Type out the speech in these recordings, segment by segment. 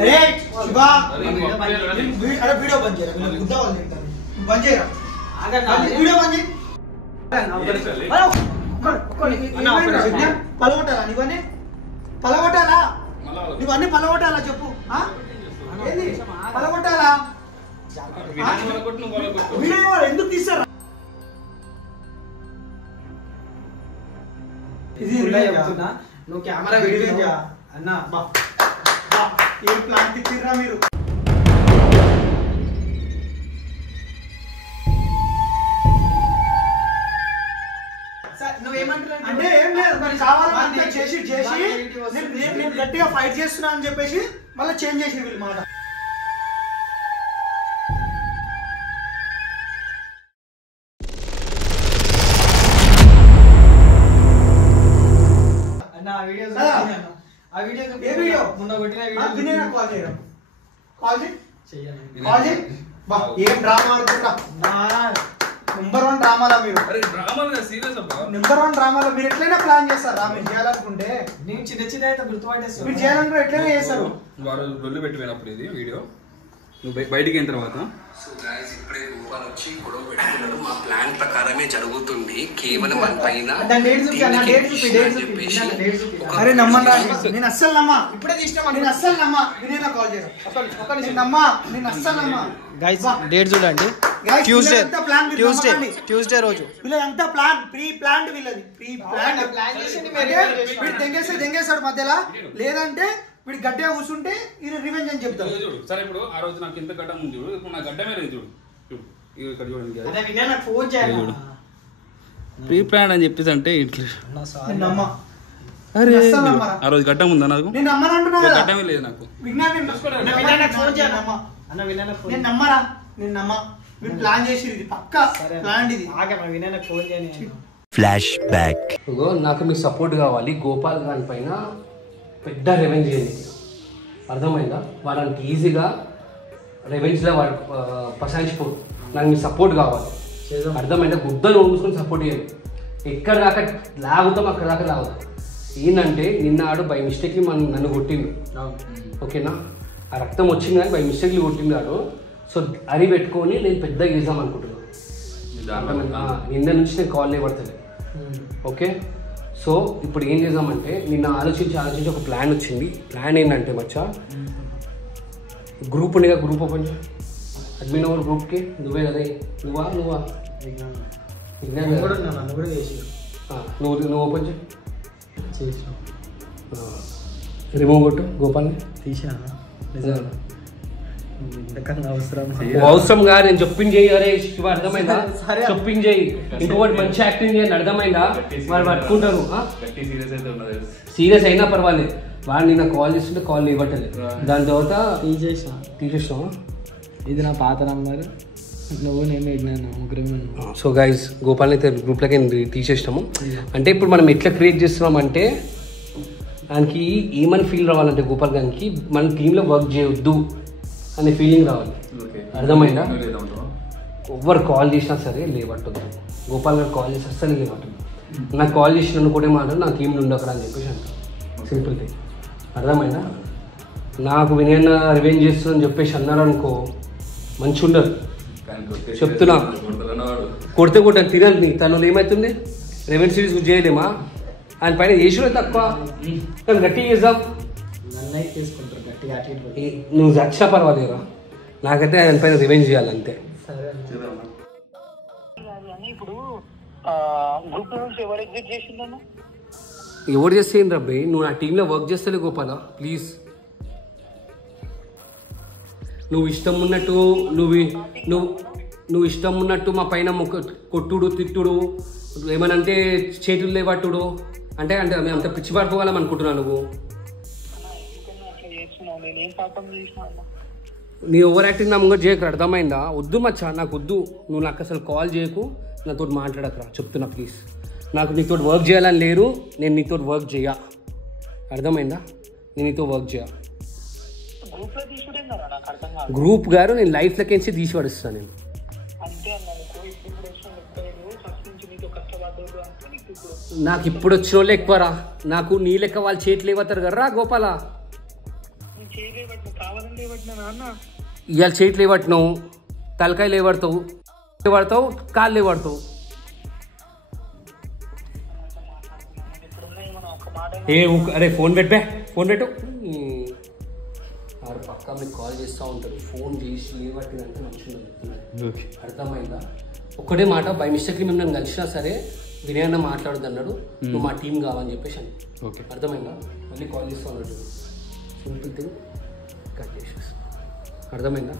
అరే శివా అరే వీడియో బంద్ చేయరా గుద్ద వాళ్ళు తింటారు బంద్ చేయరా వీడియో బంద్ చేయి పలగొట్టాలా నీవన్నీ పలగొట్టాలా చెప్పు ఏంది పలగొట్టాలా వీడియో ఎందుకు తీస్తారా ఇది చెప్తున్నా నువ్వు కెమెరా వీడియో అన్న ఏం ప్లాన్ తిప్పిర్రా మీరు అంటే ఏం లేదు మరి కావాలంటే చేసి నేను గట్టిగా ఫైట్ చేస్తున్నా అని చెప్పేసి మళ్ళీ చేంజ్ చేసి వీళ్ళు మాట ఏం డ్రామా అనుకుంటా నెంబర్ 1 డ్రామాలో మీరు నెంబర్ 1 డ్రామాలో మీరు ఎట్లయినా ప్లాన్ చేస్తారు మీరు చేయాలనుకుంటే నేను చిన్న చిన్న అయితే గుర్తుపట్టేస్తాను మీరు చేయాలనుకుంటే ఎట్లయినా చేస్తారు వారు రొల్లు పెట్టిపోయినప్పుడు ఇది వీడియో నువ్వు బయటికి అయిన తర్వాత సో గైస్ ఇప్పుడే గోపాల్ వచ్చి గొడవ పెట్టుకున్నాడు మా ప్లాన్ ప్రకారమే జరుగుతుంది కేవలం మన పైన అరే నమ్మరా నేను అస్సలు నమ్మా ఇప్పుడే తీసినా నేను అస్సలు నమ్మా వినేలా కాల్ చేయరా ఒక నిమిషం నమ్మా నేను అస్సలు నమ్మా గైస్ డేట్ చూడండి ట్యూస్డే రోజు వీళ్ళంతా ప్రీ ప్లాన్డ్ వీళ్ళది ప్రీ ప్లాన్డ్ వీడు దెంగేసాడు మధ్యలో లేదంటే వీడు గడ్డగా కూర్చుంటే ఇది రివెంజ్ అని చెప్తారు సరే ఇప్పుడు ఆ రోజు నాకు ఇంత గడ్డం ఉంది చూడు ఇప్పుడు నా గడ్డమే లేదు చూడు ఇక్కడ చూడండి ఫోన్ చేయాలి ప్రీ ప్లాన్ అని చెప్పేసి అంటే ఇట్లా అరే ఆ రోజు గడ్డం ఉందా నాకు నేను నమ్మనంటున్నా గడ్డమే లేదు నాకు నేను నమ్మరా నేను నమ్మా మీరు ప్లాన్ చేసి ఇది పక్కా ప్లాన్ ఇది ఫోన్ చేయని ఫ్లాష్ బ్యాక్ నాకు మీ సపోర్ట్ కావాలి గోపాల్ గారి పైన పెద్ద రెవెంజ్ చేయండి అర్థమైందా వాళ్ళకి ఈజీగా రెవెంజ్లో వాడు పసాయించిపోదు నాకు మీ సపోర్ట్ కావాలి అర్థమైందా గుద్దలు ఊసుకొని సపోర్ట్ చేయండి ఎక్కడ దాకా లాగుతాం అక్కడ దాకా లాగుతాం ఏంటంటే నిన్న ఆడు బై మిస్టేక్లీ నన్ను కొట్టిండు ఓకేనా ఆ రక్తం వచ్చింది కానీ బై మిస్టేక్లీ కొట్టిండాడు సో అరి పెట్టుకొని నేను పెద్దగా చేద్దాం అనుకుంటున్నాను నిన్న నుంచి నేను కాల్ చేయబడుతుంది ఓకే సో ఇప్పుడు ఏం చేద్దామంటే నిన్న ఆలోచించి ఒక ప్లాన్ వచ్చింది ప్లాన్ ఏంటంటే మచ్చా గ్రూప్ ఉండేగా గ్రూప్ ఓపెన్ చేయ అడ్మిన్ ఓవర్ గ్రూప్కి నువ్వే కదా నువ్వు ఓపెన్ చేయి రిమూవ్ కొట్టు గోపాల్ని తీసా అవసరం కాదు నేను చెప్పింగ్ చేయి అరే శివ అర్థమైందా చెప్పింగ్ చేయి ఇంకొకటి మంచి యాక్టింగ్ చేయండి అర్థమైందా వాళ్ళు పట్టుకుంటారు సీరియస్ అయినా పర్వాలేదు వాడు నిన్న కాల్ చేస్తుంటే కాల్ ఇవ్వట్లేదు దాని తర్వాత తీసేసినావా ఇది నా పాత నంబర్ నువ్వు నేను ముగ్గురు సో గైస్ గోపాల్ అయితే గ్రూప్లోకి తీసేసినాము అంటే ఇప్పుడు మనం ఎట్లా క్రియేట్ చేస్తున్నామంటే దానికి ఏమని ఫీల్ రావాలంటే గోపాల్ గారికి మన టీంలో వర్క్ చేయొద్దు అనే ఫీలింగ్ రావాలి అర్థమైందా ఎవరు కాల్ చేసినా సరే లేవట్టదు గోపాల్ గారు కాల్ చేసి అస్సలు లేవట్టదు నాకు కాల్ చేసిన కూడా ఏమంటారు నా టీంలో ఉండక్కడ అని చెప్పేసి అంటారు సింపుల్ థింగ్ అర్థమైందా నాకు వినయన్న రివెంజ్ చేస్తుందని చెప్పేసి అన్నారు అనుకో మంచి ఉండదు చెప్తున్నా కొడితే తినాలి తను ఏమవుతుంది రెవెన్యూ సిరీస్ చేయలేమా ఆయన పైన చేసిన తక్కువ కానీ గట్టిగా చేద్దాం నువ్వు చచ్చినా పర్వాలేదురా నాకైతే ఆయన పైన రివెంజ్ చేయాలి అంతే ఎవరు చేసేయండి రబ్బీ నువ్వు నా టీంలో వర్క్ చేస్తలే గోపాల ప్లీజ్ నువ్వు ఇష్టం ఉన్నట్టు నువ్వు ఇష్టం ఉన్నట్టు మా పైన కొట్టుడు తిట్టుడు ఏమనంటే చేతులు లేవట్టుడు అంటే మేము అంత పిచ్చి పడిపోగలం అనుకుంటున్నావు నువ్వు నీ ఓవర్ యాక్టింగ్ నా ముంగ చేయకు అర్థమైందా వద్దు మచ్చా నాకు వద్దు నువ్వు నాకు అసలు కాల్ చేయకు నాతో మాట్లాడకరా చెప్తున్నా ప్లీజ్ నాకు నీతో వర్క్ చేయాలని లేరు నేను నీతో వర్క్ చేయ అర్థమైందా నేను నీతో వర్క్ చేయ గ్రూప్ గారు నేను లైఫ్లోకించి తీసి పడిస్తాను నేను నాకు ఇప్పుడు వచ్చిన వాళ్ళు ఎక్కువరా నాకు నీ లెక్క వాళ్ళు చేతులు ఇవ్వతారు కదరా గోపాల ఇవాళ చేతులు లేవట్టినావు, తలకాయ లేవడతావు, కాళ్ళు లేవడతావు. అరే ఫోన్ పెట్టే, ఫోన్ పెట్టు. వాడు పక్కా మీకు కాల్ చేస్తూ ఉంటారు, ఫోన్ చేసి లేవట్టిందంటే మంచిగా చెప్తున్నాడు. అర్థమైందా? ఒక్కటే మాట, బై మిస్టేక్లీ మేము నన్ను కలిసినా సరే వినయ్ అన్న మాట్లాడదు అన్నాడు, నువ్వు మా టీం కావాలని చెప్పేసి అని. అర్థమైందా? మళ్ళీ కాల్ చేస్తూ ఉన్నాడు, సింపుల్ థింగ్ కట్ చేసేసి. అర్థమైందా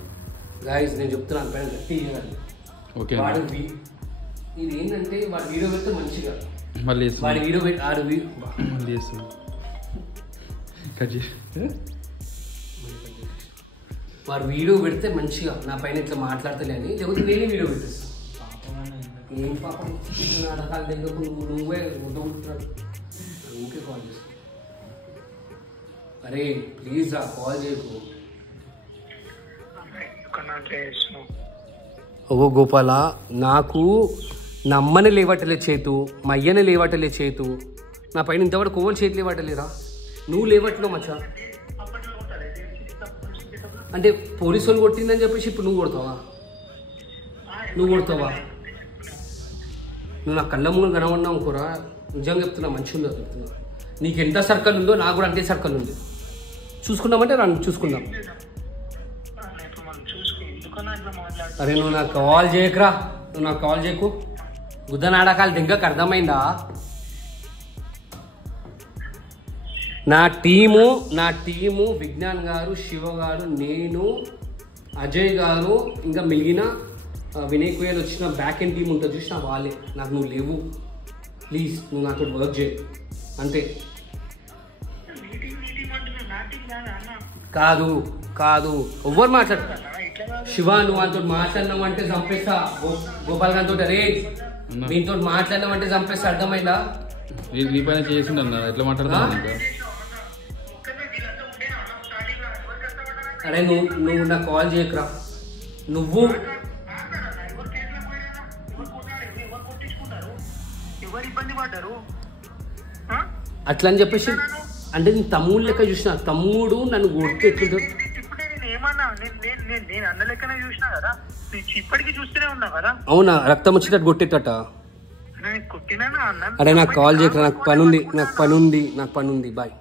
గాయస్? నేను చెప్తున్నాను పైన గట్టి వాడు ఇది ఏంటంటే వాడు వీడియో పెడితే మంచిగా మళ్ళీ వాడి వీడియో పెట్టి వాడు వీడియో పెడితే మంచిగా నా పైన ఇట్లా మాట్లాడతలే అని, లేకపోతే నేనే వీడియో పెట్టేస్తాను. ఏం పాపం నా రకాల దగ్గర నువ్వే ఉద్దవుతున్నాడు, ఊకే కాల్ చేస్తాను. అరే ప్లీజ్ రా, కాల్ చేయకు. ఓ గోపాల, నాకు నా అమ్మని లేవటలే చేతు, మా అయ్యని లేవటలే చేతు, నా పైన ఇంతవరకు కోవలు చేతి లేవటలేరా, నువ్వు లేవట్లేవు మచ్చా. అంటే పోలీసు వాళ్ళు కొట్టిందని చెప్పేసి ఇప్పుడు నువ్వు కొడతావా? నువ్వు కొడతావా? నువ్వు నా కళ్ళ ముందు కనబడినావు అనుకోరా, నిజంగా చెప్తున్నా, మంచిగా ఉందో చెప్తున్నా. నీకు ఎంత సర్కిల్ ఉందో నాకు కూడా అంతే సర్కిల్ ఉంది. చూసుకుందామంటే నన్ను చూసుకుందాం. అరే నువ్వు నాకు కాల్ చేయకురా, నువ్వు నాకు కాల్ చేయకు. గుద్దనాడకాలు దింగకు, అర్థమైందా? నా టీము విజ్ఞాన్ గారు, శివ గారు, నేను, అజయ్ గారు, ఇంకా మిగిలిన వినయ్ కుయల్ వచ్చిన బ్యాక్ ఎండ్ టీం ఉంటుంది చూసిన వాళ్ళే. నాకు నువ్వు లేవు, ప్లీజ్ నువ్వు నాతో వర్క్ చేయి అంతే. కాదు ఎవ్వరు మాట్లాడు శివ, నువ్వు అంతో మాట్లాడినావంటే చంపేస్తా. గోపాల్ గారితో అరే మీతో మాట్లాడినావంటే చంపేస్తా, అర్థమైందా? నీ పైన చేసిండు ఎట్లా మాట్లాడతా? అరే నువ్వు నాకు కాల్ చేయకురా. నువ్వు అట్లా అని చెప్పేసి అంటే నీ తమ్ముడు లెక్క చూసిన, తమ్ముడు నన్ను కొడితే ఎట్లుంటుంది? అవునా, రక్తం వచ్చేటట్టు కొట్టేటట. అరే నాకు కాల్ చేయక, నాకు పని ఉంది బాయ్.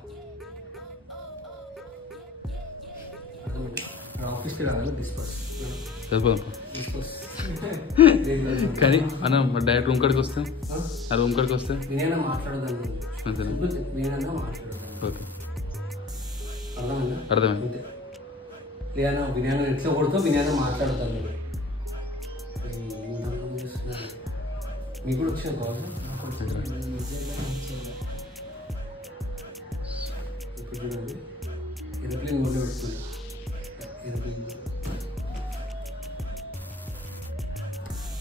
ఆఫీస్కి రావాలి కానీ అన్న డైరెక్ట్ రూమ్ కాడికి వస్తే, ఆ రూమ్ కాడికి వస్తే నేనైనా మాట్లాడదాను. ఓకే అర్థమైంది. లేదా వినయాన ఎట్లా కొడుతూ వినయాన మాట్లాడతాను. మీకు కూడా వచ్చిన కాల్ ఇప్పుడు చూడండి, ఏరోప్లేన్ మోడ్లో పెట్టుకుంటా.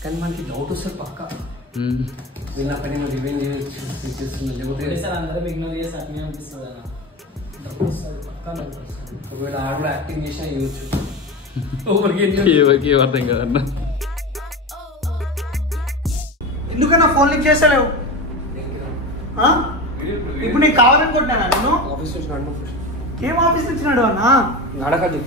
కానీ మనకి డౌట్ వస్తుంది పక్క, వీళ్ళ పని రివెంజ్ చేస్తున్నా, లేకపోతే ఒకవేళ ఆర్డర్ యాక్టింగ్ చేసినా ఇవ్వచ్చు. అర్థం కదన్నా, ఎందుకన్నా ఫోన్ లిఫ్ట్ చేస్తలేవు? ఇప్పుడు నీకు కావాలనుకుంటున్నానా? నేను ఆఫీస్ నుంచి ఏం ఆఫీస్ వచ్చినాడు అన్నా? నడకదు.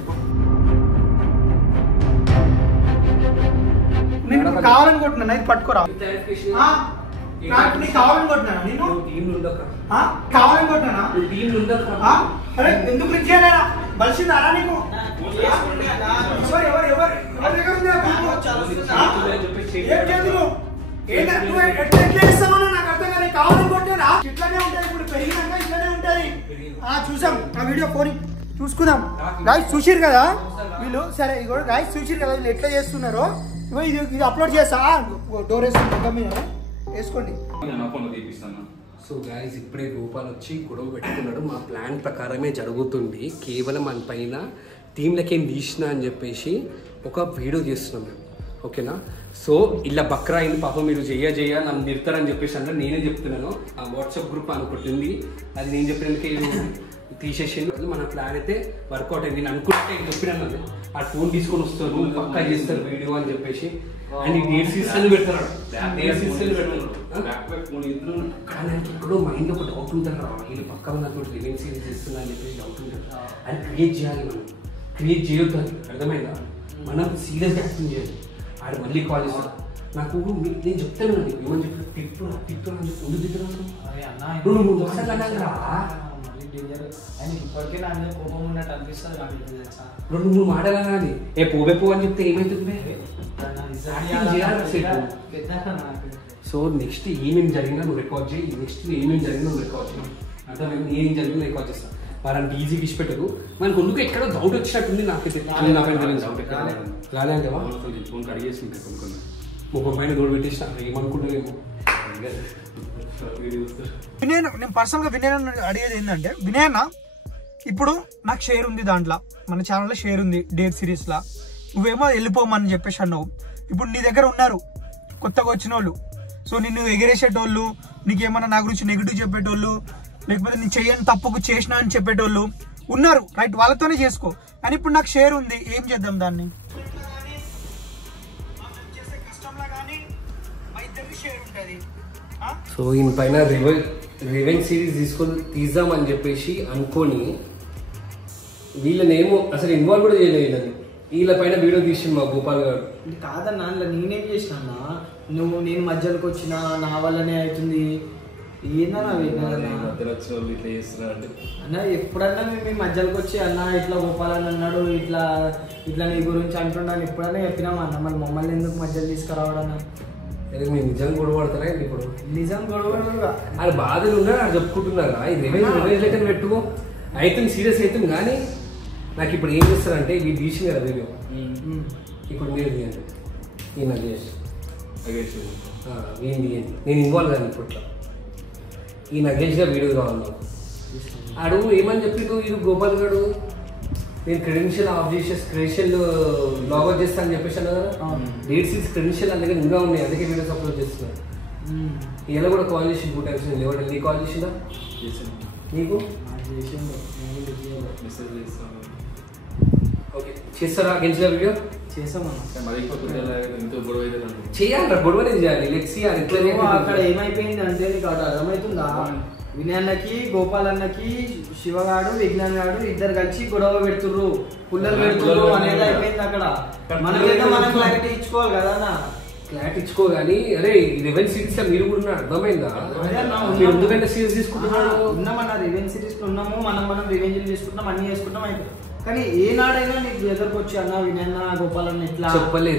నేను కావాలనుకుంటున్నా, ఇది పట్టుకోరా. కావాలనుకుంటున్నానా? నేను కావాలనుకుంటున్నానా? అరే ఎందుకు లిఫ్ట్ చేయలేరా? బలిసిందారా నీకు? కావాలనుకుంటారా? ఇట్లానే ఉంటాయి, ఇప్పుడు పెరిగినాక ఇట్లానే ఉంటది. చూసాం ఆ వీడియో, ఫోన్ చూసుకుందాం. గాయస్ చూసిరు కదా వీళ్ళు, సరే ఇగో గాయస్ చూసిరు కదా వీళ్ళు ఎట్లా చేస్తున్నారో. ఇది అప్లోడ్ చేస్తా, డోర్ వేసుకుంటా మీద వేసుకోండి. సో గాయస్ ఇప్పుడే గోపాల్ వచ్చి గొడవ పెట్టుకున్నాడు. మా ప్లాన్ ప్రకారమే జరుగుతుంది, కేవలం మన పైన టీంలకేం తీసిన అని చెప్పేసి ఒక వీడియో చేస్తున్నాం మేము, ఓకేనా? సో ఇలా బక్రా అయింది పాపం, మీరు చెయ్య నన్ను తిడతారని చెప్పేసి అంటే నేనే చెప్తున్నాను. ఆ వాట్సాప్ గ్రూప్ అనుకుంటుంది, అది నేను చెప్పినందుకే తీసేసి మన ప్లాన్ అయితే వర్కౌట్ అయింది. నేను అనుకుంటే చెప్పినాను, ఆ ఫోన్ తీసుకొని వస్తారు పక్కా చేస్తారు వీడియో అని చెప్పేసి. అండ్ ఈ డేట్ సీజన్ పెడతాడు కానీ ఎక్కడో మైండ్ ఒక డౌట్ ఉంటుంది రా వీళ్ళు పక్కన నాకు లివింగ్ సిరీస్ ఇస్తున్నా అని చెప్పేసి డౌట్ ఉంటుంది. అది క్రియేట్ చేయాలి, మనం క్రియేట్ చేయొద్దు. అది అర్థమైందా? మనం సీరియస్గా యాక్టింగ్ చేయాలి. ఆడు మళ్ళీ కాల్ చేస్తాడు నాకు, నేను చెప్తాను నీకు ఏమని చెప్పి తిట్టు అని చెప్పి ముందు తిట్టున్నాను ఇప్పటికే నా మీద కోపం ఉన్నట్టు అనిపిస్తుంది. 2-3 మాటలు కానీ ఏ పోవే పో అని చెప్తే ఏమైతుంది? సో నెక్స్ట్ ఏమేమి జరిగినా నువ్వు రికార్డ్ చేయి, నెక్స్ట్ ఏమేమి జరిగినా నువ్వు రికార్డ్ చేయి. అర్థమైంది? ఏం జరిగినా రికార్డ్ చేస్తాను. వాళ్ళంటే ఈజీగా ఇచ్చి పెట్టదు. మనకు ఎందుకు ఎక్కడో డౌట్ వచ్చినట్టుంది. నాకైతే రాలేంటవా అడిగేసి ముఖం పైన దూడ పెట్టేసిన ఏమనుకుంటారేమో. నేను పర్సనల్గా వినయ్ అడిగేది ఏంటంటే, వినయ్ అన్న ఇప్పుడు నాకు షేర్ ఉంది దాంట్లో, మన ఛానల్లో షేర్ ఉంది డేట్ సిరీస్లో. నువ్వేమో వెళ్ళిపోమని చెప్పేసి అన్నావు. ఇప్పుడు నీ దగ్గర ఉన్నారు కొత్తగా వచ్చిన వాళ్ళు, సో నిన్ను ఎగిరేసేటోళ్ళు, నీకేమన్నా నా గురించి నెగిటివ్ చెప్పేటోళ్ళు, లేకపోతే నేను చేయని తప్పుకు చేసినా అని చెప్పేటోళ్ళు ఉన్నారు. రైట్, వాళ్ళతోనే చేసుకో. కానీ ఇప్పుడు నాకు షేర్ ఉంది, ఏం చేద్దాం దాన్ని? సో ఈయన పైన రివెంజ్ సిరీస్ తీద్దామని చెప్పేసి అనుకొని వీళ్ళనేమో అసలు ఇన్వాల్వ్ కూడా చేయలేదు. వీళ్ళని వీళ్ళ పైన వీడియో తీసింది మా గోపాల్ గారు. కాదన్నా, అందులో నేనేం చేసినా? నేను మధ్యలోకి వచ్చిన నా వల్లనే అవుతుంది. ఏందన్నా అన్న, ఎప్పుడన్నా మేము మధ్యలోకి వచ్చి అన్న ఇట్లా గోపాలని అన్నాడు, ఇట్లా ఇట్లా నీ గురించి అంటున్నాను ఎప్పుడన్నా చెప్పినామా అన్న? మరి మమ్మల్ని ఎందుకు మధ్యలో తీసుకురావడన్నా? మీరు నిజంగా గొడవడతారా? ఇప్పుడు నిజం గొడవడుగా అది బాధలు ఉన్నారు, అది చెప్పుకుంటున్నారా? ఈ రివెంజ్ లెక్కన పెట్టుకో అవుతుంది, సీరియస్ అవుతుంది. కానీ నాకు ఇప్పుడు ఏం చేస్తారంటే ఇది తీసింది కదా వీడియో, ఇప్పుడు మీరు తీయండి, ఈయన చేసి నేను తీయండి, నేను ఇన్వాల్వ్ కాను ఇప్పట్లో. ఈ నగేష్గా వీడియో కావాలి నాకు. ఆడు ఏమని చెప్పిండు ఇది గోపాల్ గారు, నేను క్రెడెన్షియల్ ఆఫ్ చేసేసి క్రెడెన్షియల్ లాగౌట్ చేస్తా అని చెప్పేసి అన్నా కదా. డేట్ సిరీస్ క్రెడెన్షియల్ అందుకే ఇంకా ఉన్నాయి, అందుకే వీడియోస్ అప్లోడ్ చేస్తున్నాను. ఇలా కూడా కాల్ చేసి 2 times లేవడం. నీ కాల్ చేసిందా? నీకు ఓకే చేస్తారా గెలిచిన వీడియో? చేయాలరా, గొడవనే చేయాలి. అక్కడ ఏమైపోయింది అంటే నీకు అక్కడ అర్థమవుతుందా? వినయ్ అన్నకి గోపాల్ అన్నకి శివగాడు విజ్ఞాన్ గాడు ఇద్దరు కలిసి గొడవ పెడుతుర్రు, పుల్లలు పెడుతుర్రు అనేది అయిపోయింది అక్కడ. మనకైతే మనం క్లారిటీ ఇచ్చుకోవాలి కదా అన్న. క్లారిటీ ఇచ్చుకోగాని అరే రివెంజ్ సిరీస్ మీరు కూడా అర్థమైందా? ఎందుకంటే సీరియస్ తీసుకుంటున్నాడు. ఉన్నామన్న రివెంజ్ సిరీస్ లో ఉన్నాము, మనం రివెంజ్ చేసుకుంటున్నాం, అన్ని చేసుకుంటాం. అయితే కానీ ఏనాడైనా నీకు ఎదురుకు వచ్చి అన్న వినయ్ గోపాల్ అన్న ఇట్లా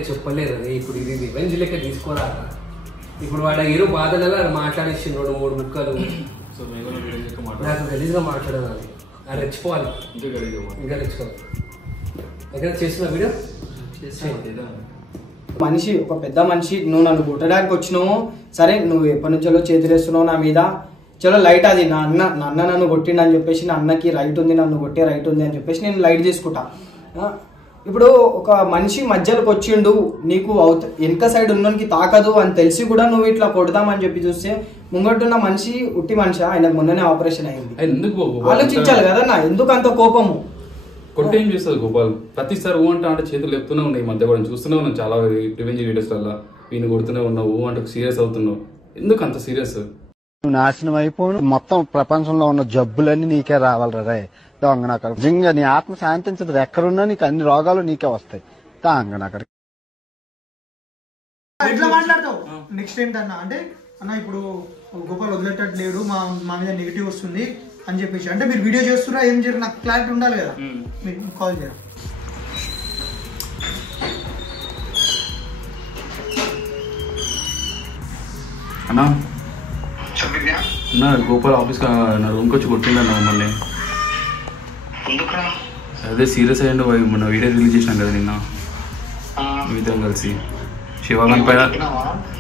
చెప్పలేదు అదే. ఇప్పుడు ఇది రివెంజ్ లెక్క తీసుకోరా? ఇప్పుడు వాడు ఏదో బాధలలో మాట్లాడేసి 2-3 ముక్కలు నాకు గలీజ్గా మాట్లాడదాన్ని. అది రెచ్చిపోవాలి, ఇంకా రెచ్చుకోవాలి. ఎక్కడ చేసిన వీడియో మనిషి, ఒక పెద్ద మనిషి, నువ్వు నన్ను కొట్టడానికి వచ్చినావు సరే, నువ్వు ఎప్పటి నుంచో చేతులు వేస్తున్నావు నా మీద, చలో లైట్. అది నా అన్న నన్ను కొట్టిండు అని చెప్పేసి, నా అన్నకి రైట్ ఉంది, నన్ను కొట్టే రైట్ ఉంది అని చెప్పేసి నేను లైట్ తీసుకుంటా. ఇప్పుడు ఒక మనిషి మధ్యలోకి వచ్చిండు, నీకు వెనక సైడ్ ఉన్నోనికి తాకదు అని తెలిసి కూడా నువ్వు ఇట్లా కొడదామని చెప్పి చూస్తే, ముంగట్టున్న మనిషి ఉట్టి మనిషి, ఆయనకు మొన్ననే ఆపరేషన్ అయింది. ఆలోచించాలి కదన్నా, ఎందుకు అంత కోపము? కొట్టేం చేస్తుంది గోపాల్? ప్రతిసారి ఊ అంటే చేతులు చెప్తూనే ఉన్నాయి. మధ్య కూడా చూస్తూనే ఉన్నాం చాలా రివెంజ్ వీడియోస్ వల్ల. వీని కొడుతూనే ఉన్నావు, ఊ అంటే సీరియస్ అవుతున్నావు. ఎందుకు అంత సీరియస్? నాశనం అయిపోను, మొత్తం ప్రపంచంలో ఉన్న జబ్బులన్నీ నీకే రావాలి రే దొంగనక్కడ. నిజంగా నీ ఆత్మ శాంతించదు, ఎక్కడున్నా నీకు అన్ని రోగాలు నీకే వస్తాయి. తాంగనక్కడ ఎట్లా మాట్లాడతావు? నెక్స్ట్ ఏంటన్నా అంటే, అన్న ఇప్పుడు గోపాల్ వదిలేటట్టు లేడు, మా మీద నెగిటివ్ వస్తుంది అని చెప్పేసి, అంటే మీరు వీడియో చేస్తున్నా ఏం చేయరు, నాకు క్లారిటీ ఉండాలి కదా. మీరు కాల్ చేయరు. అన్నా నా గోపాల్ ఆఫీస్ నా రూమ్కి వచ్చి కొట్టిండన్నా మమ్మల్ని. అదే సీరియస్ అయ్యండు. మొన్న వీడియో రిలీజ్ చేసినాం కదా నిన్న మీతో కలిసి. శివగాన్ పైన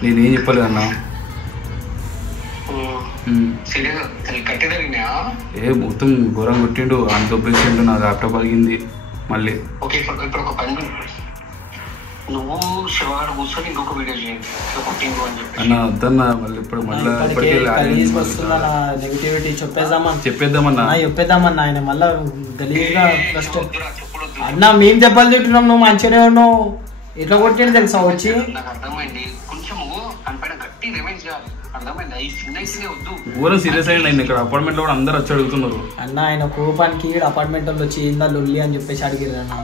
నేనేం చెప్పలేదు అన్నా. ఏ మొత్తం ఘోరంగా కొట్టిండు, ఆయన దొబ్బేసిండు, నా ల్యాప్టాప్ అలిగింది మళ్ళీ. అన్న వద్దన్నా, మళ్ళీ ఇప్పుడు మళ్ళీ చెప్పేద్దామన్నా ఆయన మళ్ళా గలీజ్గా ఫస్ట్ అన్న మేము దెబ్బలు తింటున్నాం, నువ్వు మంచిగానే ఉన్నావు. ఎట్లా కొట్టిండు తెలుసా వచ్చి? నాకు అర్థమైంది, కొంచెము దానిపైన గట్టి రివెంజ్ చేయాలి, అర్థమైంది? ఈ చిన్న వద్దు. ఊరం సీరియస్ అయ్యండి ఆయన ఇక్కడ అపార్ట్మెంట్ లో కూడా అందరు వచ్చి అడుగుతున్నారు అన్న. ఆయన కోపానికి అపార్ట్మెంట్ వాళ్ళు వచ్చి ఏందా లొల్లి అని చెప్పేసి అడిగారు అన్న.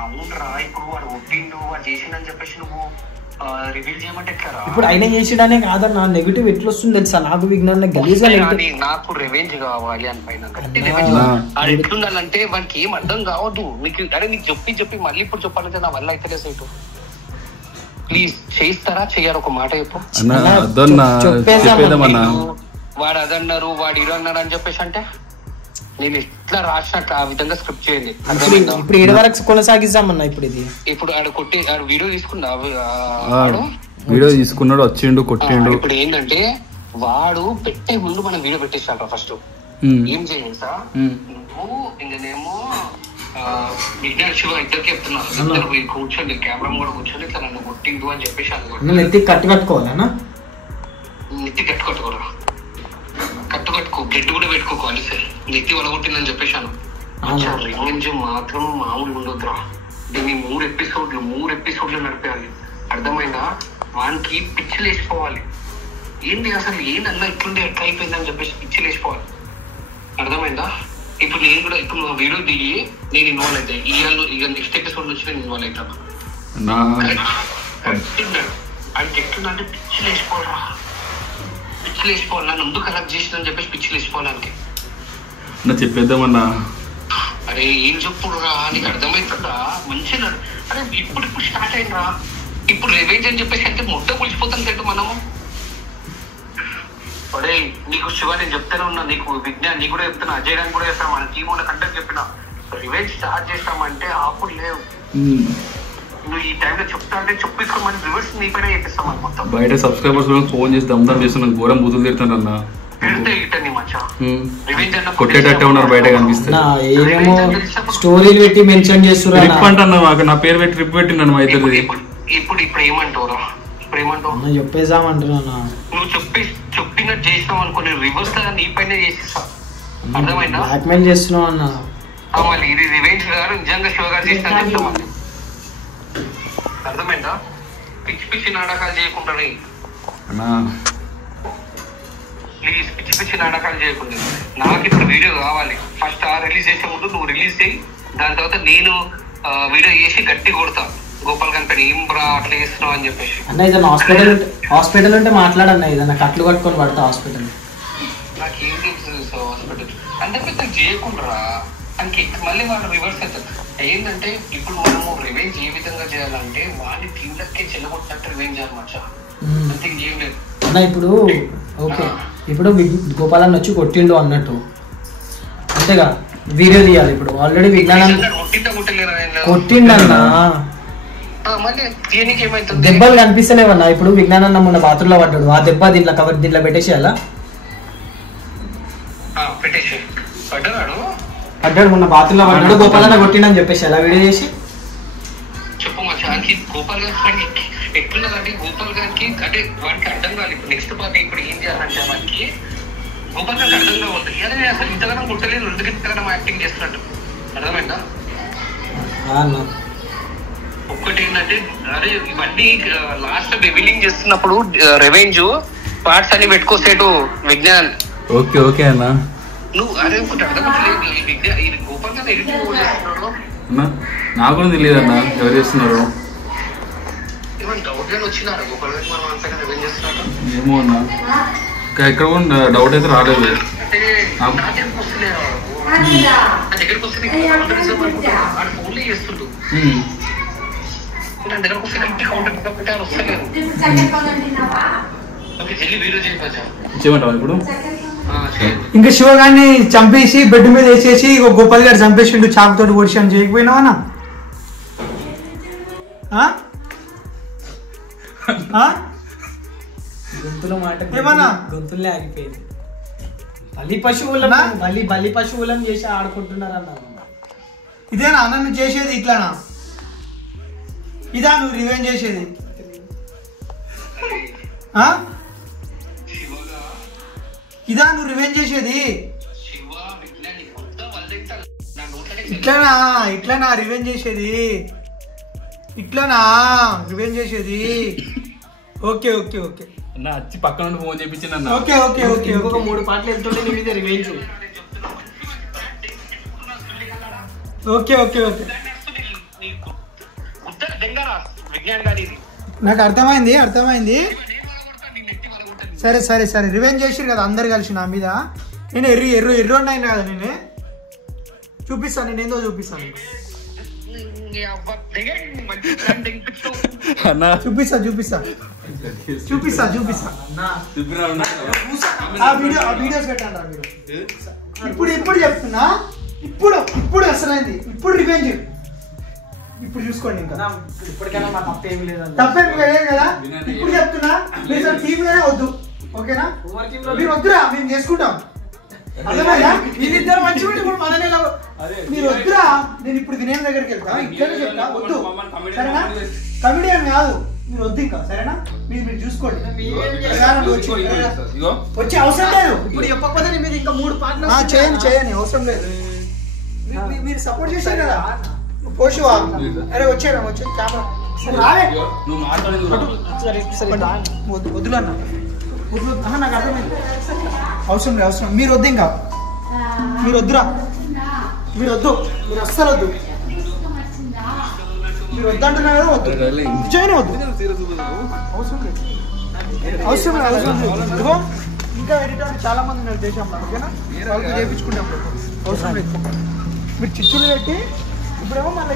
అవునరా, ఇప్పుడు వాడు ఒప్పిండు, వాడు చేసిండని చెప్పేసి నువ్వు రివీల్ చేయమంటే ఎట్లా? ఇప్పుడు ఆయన చేసిడనే కాదన్న, నెగిటివ్ ఎట్లా వస్తుంది తెలుసా నాకు? విజ్ఞానం గలీజ్గా నాకు రివెంజ్ కావాలి అని పైన గట్టి రివెంజ్. అది ఎట్లుండాలంటే వానికి ఏం అర్థం కావద్దు. నీకు అరే నీకు చెప్పి మళ్ళీ ఇప్పుడు చెప్పాలంటే నా వల్ల అయితే సైటు. ప్లీజ్ చేయిస్తారా చెయ్యారు? ఒక మాట చెప్పు. వాడు అదన్నారు, వాడు ఇరు అన్నారు అని చెప్పేసి అంటే నేను ఎట్లా రాసినట్టు ఆ విధంగా స్క్రిప్ట్ చేయండి. ఇప్పుడు ఏడు వరకు కొనసాగిద్దామన్నా. ఇప్పుడు ఆడు కొట్టి ఆడు వీడియో తీసుకున్నాడు, వచ్చిండు, కొట్టిండు. ఇప్పుడు ఏంటంటే వాడు పెట్టే ముందు మనం వీడియో పెట్టేసాడు. ఫస్ట్ ఏం చేయండి సార్, నువ్వు ఇంకనేమో విజ్ఞాన్ శివ ఇద్దరికి చెప్తున్నా, ఇద్దరు కూర్చోండి, కెమెరా కూడా కూర్చొని ఇట్లా నన్ను కొట్టిండు అని చెప్పేసి అనుకోండి. నెత్తి కట్టుకోవాలన్నా, నెత్తి కట్టుకో, బ్లడ్ కూడా పెట్టుకోవాలి సార్. నెత్తి వలగొట్టిందని చెప్పేశాను. రివెంజ్ మాత్రం మామూలు ఉండొద్దురా. దీన్ని 3 ఎపిసోడ్లు నడిపేయాలి, అర్థమైందా? వానికి పిచ్చిలు వేసిపోవాలి. ఏంటి అసలు ఏందన్నా ఇట్లుండే ఎట్లా అయిపోయిందని చెప్పేసి పిచ్చిలు వేసిపోవాలి, అర్థమైందా? ఇప్పుడు నేను కూడా ఇప్పుడు నువ్వు వీడియో దిగి నేను ఇన్వాల్వ్ అయితే ఇక నెక్స్ట్ ఎపిసోడ్ నుంచి నేను ఇన్వాల్వ్ అవుతాను. అది ఎట్లుందంటే పిచ్చిలు వేసిపోవాలి, నన్ను ఎందుకు కలెక్ట్ చేసిందని చెప్పేసి పిచ్చిలు వేసిపోవడానికి చెప్పేద్దామన్నా. అరే ఏం చెప్పురా, నీకు అర్థమవుతుందా? మంచిగా అరే ఇప్పుడు స్టార్ట్ అయిందిరా. ఇప్పుడు రివెంజ్ అని చెప్పేసి అంటే ముద్ద పులిచిపోతాం తింటూ మనము. అరే నీకు శివ నేను చెప్తానే ఉన్నా, నీకు విజ్ఞాన్ నీకు కూడా చెప్తున్నా, అజయ్ గారికి కూడా చెప్తాను, మన టీం ఉన్న కంటే చెప్పిన రివెంజ్ స్టార్ట్ చేస్తామంటే ఆపుడు లేవు. నువ్వు ఈ టైంలో చెప్తా అంటే చెప్పేసుకోమని రివర్స్ నీ పైన చెప్పిస్తాం మనం మొత్తం. బయట సబ్స్క్రైబర్స్ ఫోన్ చేసి దమ్దాం చేస్తున్నాను, ఘోరం బూతులు తిడుతాను అన్న. కొట్టేటట్టే ఉన్నారు బయట కనిపిస్తుంది. స్టోరీలు పెట్టి మెన్షన్ చేస్తున్నారు. ట్రిప్ అంటున్నా, నా పేరు పెట్టి ట్రిప్ పెట్టినాను మా ఇద్దరు. ఇప్పుడు ఏమంటావురా? ఇప్పుడు ఏమంటావు? చెప్పేసామంటున్నా. నువ్వు చెప్పినట్టు చేసినావు అనుకో, నేను రివర్స్ గా నీ పైన చేసిస్తా, అర్థమైందా? బ్లాక్మెయిల్ చేస్తున్నావు అన్న. మళ్ళీ ఇది రివెంజ్ గారు నిజంగా శివ గారు చేసిన చెప్తామని, అర్థమైందా? పిచ్చి నాటకాలు చేయకుండా ప్లీజ్, పిచ్చి నాటకాలు చేయకుండా. నాకు ఇప్పుడు వీడియో కావాలి. ఫస్ట్ రిలీజ్ చేసే ముందు నువ్వు రిలీజ్ చేయి, దాని తర్వాత నేను వీడియో చేసి గట్టి కొడతా. గోపాల్ కనిపెట్టి ఏం బ్రా అట్లా చేస్తున్నావు అని చెప్పేసి. అన్న ఏదైనా హాస్పిటల్ ఉంటే మాట్లాడన్నా, ఏదన్నా కట్లు కట్టుకొని పడతా హాస్పిటల్. నాకేం తెలుసు హాస్పిటల్ అంటే పెద్ద చేయకుండా అని మళ్ళీ వాళ్ళు రివర్స్ అవుతారు. ఏంటంటే ఇప్పుడు మనము రివెంజ్ ఏ విధంగా చేయాలంటే వాడిని టీంలకే చెల్లగొట్టినట్టు రివెంజ్ అనమాట, అంతే ఏం లేదు అన్న. ఇప్పుడు ఓకే, ఇప్పుడు గోపాలన్న వచ్చి కొట్టిండు అన్నట్టు అంతేగా, వీడియో తీయాలి. ఇప్పుడు ఆల్రెడీ విజ్ఞానం కొట్టిండన్నా, దెబ్బలు కనిపిస్తలేవన్నా. ఇప్పుడు విజ్ఞానన్న మొన్న బాత్రూంలో పడ్డాడు, ఆ దెబ్బ దీంట్లో పెట్టేసేయాలా? పడ్డాడు మొన్న బాత్రూంలో పడ్డాడు, గోపాలన్న కొట్టిండని చెప్పేసి ఎలా వీడియో చేసి చెప్పు మచానికి. గోపాల్ గారికి ఎట్లున్నదంటే గోపాల్ గారికి అంటే వాడికి అర్థం కాదు. ఇప్పుడు నెక్స్ట్ పార్ట్ ఇప్పుడు ఏం చేయాలంటే వాడికి గోపాల్ గారికి అర్థం కావాలి, అదే అసలు ఇంతగానో కొట్టలేదు, ఎందుకు ఇంతగానో యాక్టింగ్ చేస్తున్నట్టు, అర్థమైందా? ఒక్కటి ఏంటంటే అరే ఇవన్నీ లాస్ట్ రివీలింగ్ చేస్తున్నప్పుడు రివెంజ్ పార్ట్స్ అన్ని పెట్టుకోసేటు విజ్ఞాన్. ఓకే ఓకే అన్న. నువ్వు అరే ఒకటి అర్థమవుతలేదు, ఇది గోపాల్ గారు ఎడిటింగ్ చేస్తున్నాడు అన్న. నాకు కూడా తెలియదు అన్న ఎవరు చేస్తున్నారు. ఏమన్నా డౌట్ గానీ వచ్చినారా గోపాల్ గారికి మనం అంతగా రివెంజ్ చేస్తున్నట్టు? ఏమో అన్న, ఇక్కడ కూడా డౌట్ అయితే రాలేదు. అంటే నా దగ్గరకు వస్తలేరు, నా దగ్గరకు వస్తే ఫోన్లే చేస్తుంటు, నా దగ్గరకు వస్తే గట్టి కౌంటర్ పెట్టారు, వస్తలేరు. ఓకే జల్లి వీడియో చేయమంటావా ఇప్పుడు? ఇంకా శివగాన్ని చంపేసి బెడ్ మీద వేసేసి గోపాల్ గారు చంపేసిండు చాకుతోటి పొడిచి అని చేయకపోయినావా? గొంతులో మాట ఏమన్నా గొంతులే ఆగిపోయింది. బలి పశువులను చేసి ఆడుకుంటున్నారు అన్న. ఇదేనా అన్న నువ్వు చేసేది? ఇట్లానా? ఇదా నువ్వు రివెంజ్ చేసేది? ఇదా నువ్వు రివెంజ్ చేసేది? ఇట్లానా రివెంజ్ చేసేది? ఇట్లానా రివెంజ్ చేసేది? ఓకే ఓకే ఓకే అన్న వచ్చి పక్కన నుండి ఫోన్ చేయించింది అన్న. ఓకే ఓకే ఓకే ఇంకొక 3 పాటలు వెళ్తుంటే నీ మీద రివెంజ్. ఓకే ఓకే ఓకే నాకు అర్థమైంది అర్థమైంది. సరే సరే సరే రివెంజ్ చేసిరు కదా అందరు కలిసి నా మీద. నేను ఎర్ర అయినా కదా నేనే చూపిస్తాను. నేను ఏందో చూపిస్తాను అన్న చూపిస్తా చూపిస్తా చూపిస్తా చూపిస్తా. ఆ వీడియోస్ పెట్టండి రా మీరు. ఇప్పుడు చెప్తున్నా. ఇప్పుడు అసలైంది. ఇప్పుడు రివెంజ్. ఇప్పుడు చూసుకోండి. ఇంకా ఇప్పటికైనా మా తప్పేమి లేదు. తప్పేం లేదు కదా. ఇప్పుడు చెప్తున్నా మీరు టీమ్ లోనే వద్దు. ఓకేనా? మీరు వద్దురా మేము చేసుకుంటాం. అర్థమైందా? వీళ్ళిద్దరు మంచిగా ఉంటే ఇప్పుడు మననే మీరు వద్దురా. నేను ఇప్పుడు వినయం దగ్గరికి వెళ్తా. ఇక్కడే చెప్తా వద్దు. సరేనా? కమిడియన్ కాదు. మీరు వద్దు ఇంకా. సరేనా? మీరు చూసుకోండి. వచ్చే అవసరం లేదు. ఇప్పుడు చెప్పకపోతే నీ మీద ఇంకా 3 పాటలు చేయని అవసరం లేదు. మీరు సపోర్ట్ చేశారు కదా. పోషువా అరే వచ్చారా వచ్చి కెమెరా రాలే. నువ్వు మాట్లాడింది వద్దులు అన్న వద్దు. నాకు అర్థమైంది. అవసరం లేదు అవసరం. మీరు వద్దు ఇంకా. మీరు వద్దురా. మీరు వద్దు. మీరు అస్సలు వద్దు. మీరు వద్దంటున్నా కదా వద్దు. నిజమైన వద్దు. అవసరం లేదు అవసరం లేదు అవసరం లేదు. ఇదిగో ఇంకా ఎడిటర్ చాలా మంది ఉన్నారు దేశంలో. ఓకేనా? వాళ్ళకి చేయించుకుంటాం. అవసరం లేదు. మీరు చిచ్చులు పెట్టి ఇప్పుడేమో మళ్ళీ